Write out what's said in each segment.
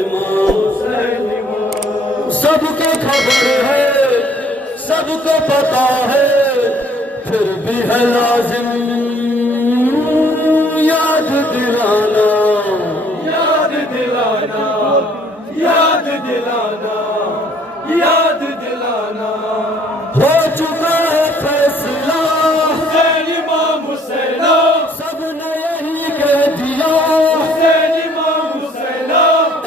امام حسین امام، سب کو خبر ہے، سب کو پتا ہے، پھر بھی ہے لازم یاد دلانا، یاد دلانا، یاد دلانا، یاد دلانا۔ ہو چکا ہے فیصلہ حسین امام حسین، سب نے یہی کہہ دیا حسین امام حسین،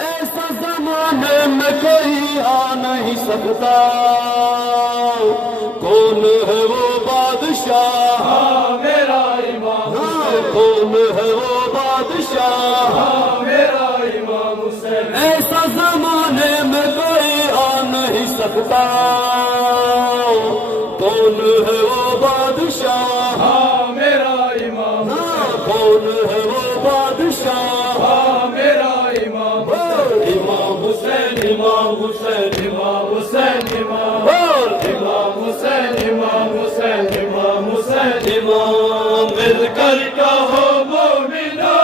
ایسا زمانے میں کوئی آ نہیں سکتا، کون ہے وہ بادشاہ میرا امام حسین، کون ہے وہ بادشاہ میرا امام حسین، ایسا زمانے میں کوئی آ نہیں سکتا، کون ہے وہ بادشاہ میرا امام حسین، کون ہے وہ بادشاہ میرا امام حسین، امام حسین، امام حسین، امام حسین، امام حسین، امام حسین، امام حسین، امام مل کر کہو مومنو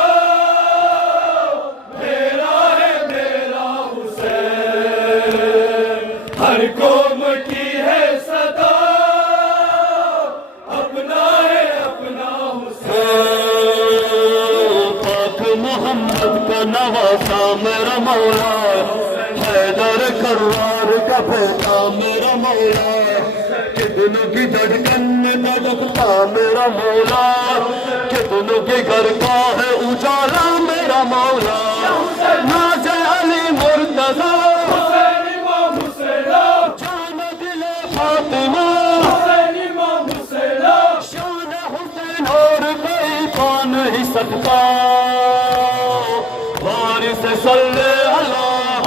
میرا ہے میرا حسین، ہر قوم کی ہے صدا اپنا ہے اپنا حسین، پاک محمد کا نواسا میرا مولا، حیدر کرار کا بیٹا میرا مولا، کہ دلوں کی دھڑکن میں دھڑکتا میرا مولا، کہ دلوں کے گھر کا ہے اجالا میرا مولا، ناز علی مرتضی حسین امام حسین، جان دل فاطمہ حسین امام حسین، شان حسین اور کوئی پا نہیں سکتا، وارث صلی اللہ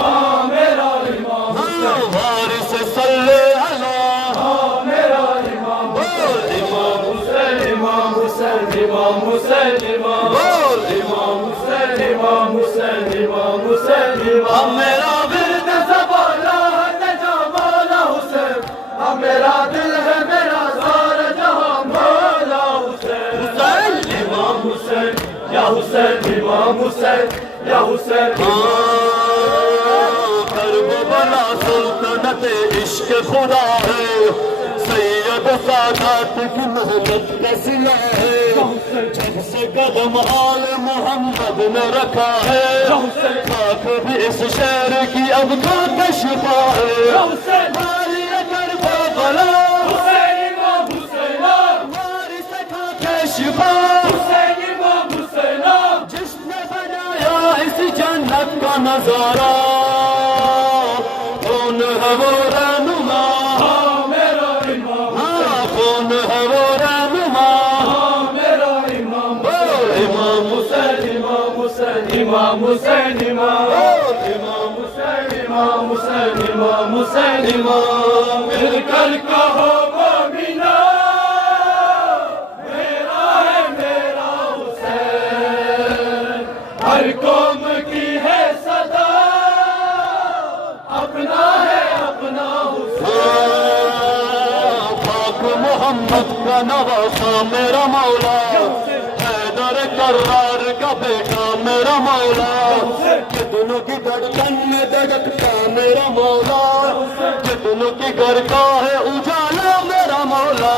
میرا امام حسین، وارث صلی اللہ میرا امام حسین، امام حسین، امام حسین، امام حسین، امام حسین، امام حسین، امام حسین، امام میرا ورد زبانہ ہے جمالا حسین، میرا دل ہے میرا سارا جہاں مولا حسین، حسین امام حسین، یا حسین امام حسین، یا حسین، کربلا سلطنت عشق خدا ہے، سید سادات کی محنت کا صلہ ہے، جب سے قدم آل محمد نے رکھا ہے، خاک بھی اس شہر کی اب خاک شفا ہے، باری کربلا حسین امام حسین، وارث خاک شفا حسین امام حسین، جس نے بنایا اس جنت کا نظارہ، کون ہے وہ رہنما میرا امام حسین، کون ہے وہ رہنما میرا امام حسین، امام حسین، امام حسین، امام حسین، امام حسین، امام حسین، امام حسین، امام مل کر کہو مومنو میرا ہے میرا حسین، ہر قوم کی ہے صدا اپنا ہے اپنا حسین، پاک محمد کا نواسا میرا مولا، حیدر کرار کا بیٹا میرا مولا، کہ دنوں کی دھڑکن میں دھڑکتا میرا مولا، کہ دنوں کی گھر کا ہے اجالا میرا مولا،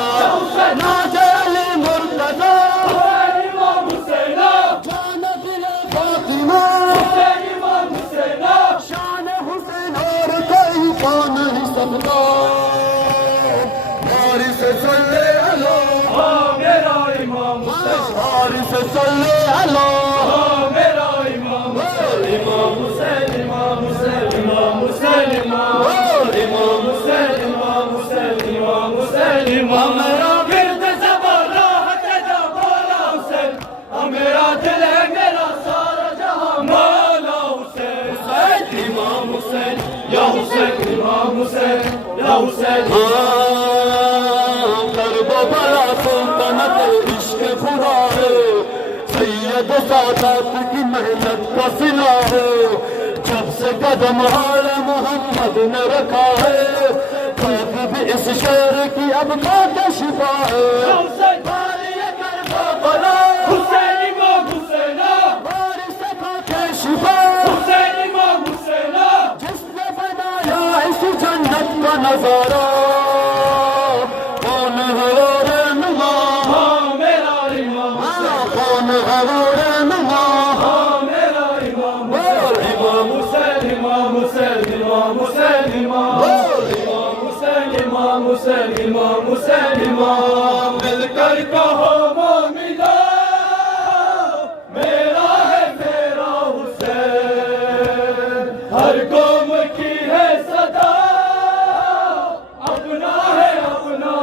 ناز علی مرتضی حسین امام حسین، جان دل فاطمہ حسین امام حسین، شان حسین اور کوئی پا نہیں سکتا، وارث صلی اللہ میرا امام حسین، وارث صلی اللہ میرا امام حسین، امام حسین، امام حسین، امام حسین، امام حسین، امام حسین، امام حسین، امام میرا ورد زبانہ ہے جمالا حسین، میرا دل ہے میرا سارا جہاں مولا حسین، حسین امام حسین، یا حسین امام حسین، یا حسین، کربلا سلطنت عشق خدا ہے، سید سادات کی محنت کا صلہ ہے، جب سے قدم آل محمد نے رکھا ہے، خاک بھی اس شہر کی اب خاک شفا ہے، باری کربلا حسین امام حسین، وارث خاک شفا حسین امام حسین، نظارہ کون ہے وہ رہنما میرا امام کون ہے وہ رہنما میرا امام حسین امام حسین امام حسین امام حسین امام حسین امام حسین امام مل کر کہو مومنو میرا ہے میرا حسین ہر قوم کی ہے صدا اپنا ہے اپنا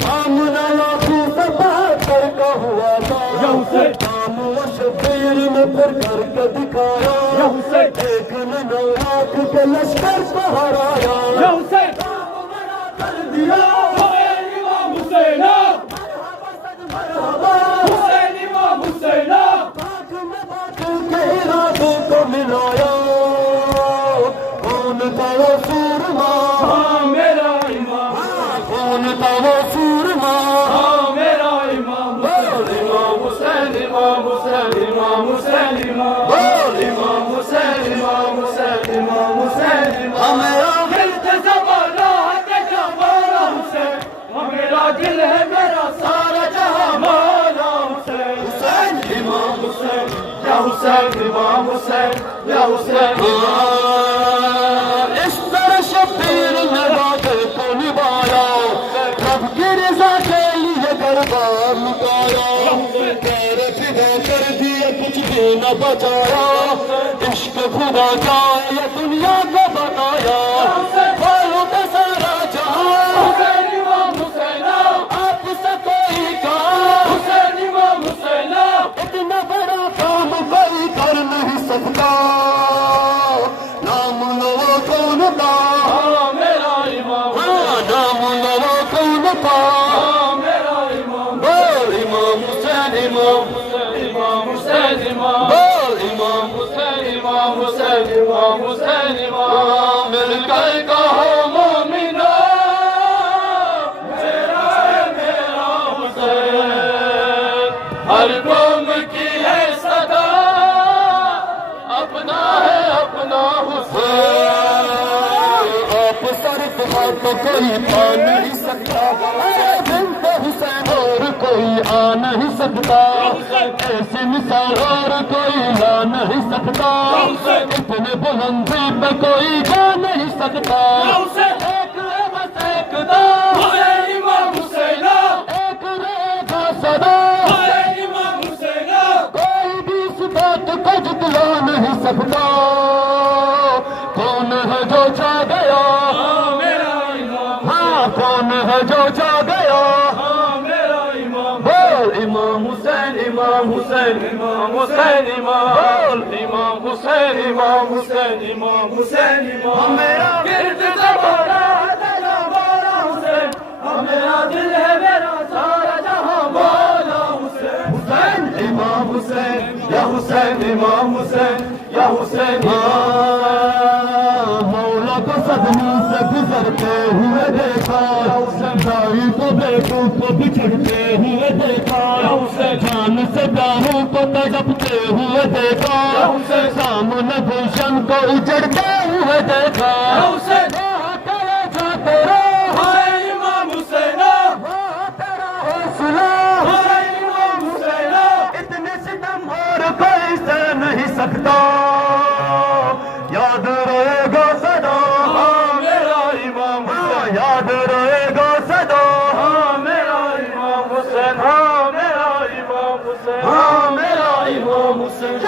سامنا لاکھوں ستہتر کا ہوا تھا کام و شبیر میں پھر کر کے دکھایا ایک نے 9 لاکھ کے لشکر کو ہرایا کام بڑا کر دیا امام حسین حسین امام حسین پاک میں باطل کے ارادے کو ملایا کون تھا وہ سورما میرا امام کون تھا وہ سورما میرا امام امام حسین امام حسین امام حسین امام امام حسین امام حسین امام حسین ہمیں دل سے زمانہ ہے جمالا حسین میرا دل ہے میرا سارا جہاں مولا حسین حسین امام حسین یا حسین امام حسین یا حسین اس طرح شبیر نے وعدے کو نبھایا رب کی رضا کے لیے دربار لگایا تیرے فدا کر دیا کچھ بھی نہ بچایا عشق خدا کا یہ دنیا کو بتایا والوں کا سارا جہاں حسین امام حسین آپ سے کوئی کام حسین امام حسین اتنا بڑا کام کوئی کر نہیں سکتا نام لو کون تھا میرا امام نام لو کون تھا میرا امام بول امام حسین امام امام حسین امام بول امام حسین امام حسین امام حسین امام مل کر کہو مومنو میرا ہے میرا حسین ہر قوم کی ہے صدا اپنا ہے اپنا آپ سر دکھا تو کوئی پا نہیں سکتا بنت حسین اور کوئی آ نہیں سکتا ایسی مثال اور کوئی لا نہیں سکتا اتنے بلندی پہ کوئی جا نہیں سکتا ایک ہے بس ایک دا حسین امام حسین ایک رہے گا صدا حسین امام حسین کوئی بھی اس بات کو جتلا نہیں سکتا کون ہے جو چھا گیا میرا امام ہاں کون ہے جو چھا گیا میرا امام بول امام حسین امام حسین امام حسین امام امام حسین امام حسین امام حسین امام میرا گرد زمانہ ہے جمالا حسین میرا دل ہے میرا سارا جہاں مولا حسین حسین امام حسین یا حسین امام حسین یا حسین مولا کو صدموں سے گزرتے ہوئے دیکھا دائی کو بیٹوں کو بچھڑتے ہوئے دیکھا جان سے پیاروں کو تڑپتے ہوئے دیکھا سامنے گلشن کو اجڑتے ہوئے دیکھا حسین جاتے رہو حسین امام حسین تیرا حوصلہ حسین امام حسین اتنے ستم اور کوئی سہ نہیں سکتا یاد رہے گا صدا میرا امام حسین یاد رہے گا صدا میرا امام حسین میرا امام حسین میرا امام حسین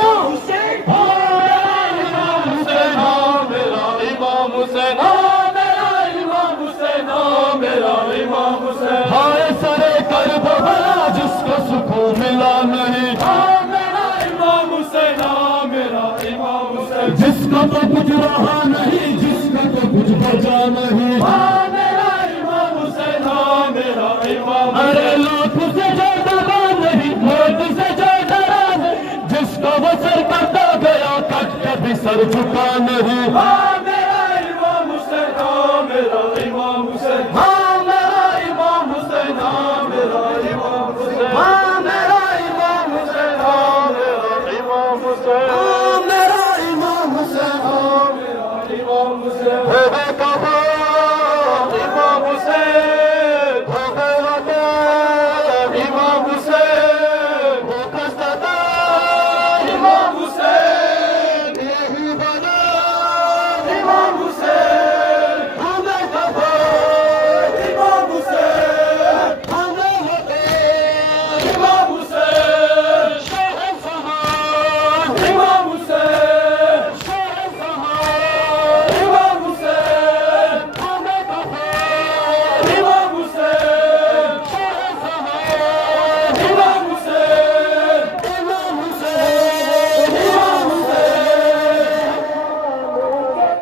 میرا امام حسین میرا امام حسین میرا امام حسین میرا امام حسین ہائے سرے کربلا جس کو سکون ملا نہیں میرا امام حسین میرا امام حسین جس کا تو کچھ رہا نہیں جس کا تو کچھ بچا نہیں میرا امام حسین میرا امام ارے لاکھ سے زیادہ نہیں موت سے زیادہ نہیں جس کا وہ سر کرتا گیا کٹ کے بھی سر جھکا نہیں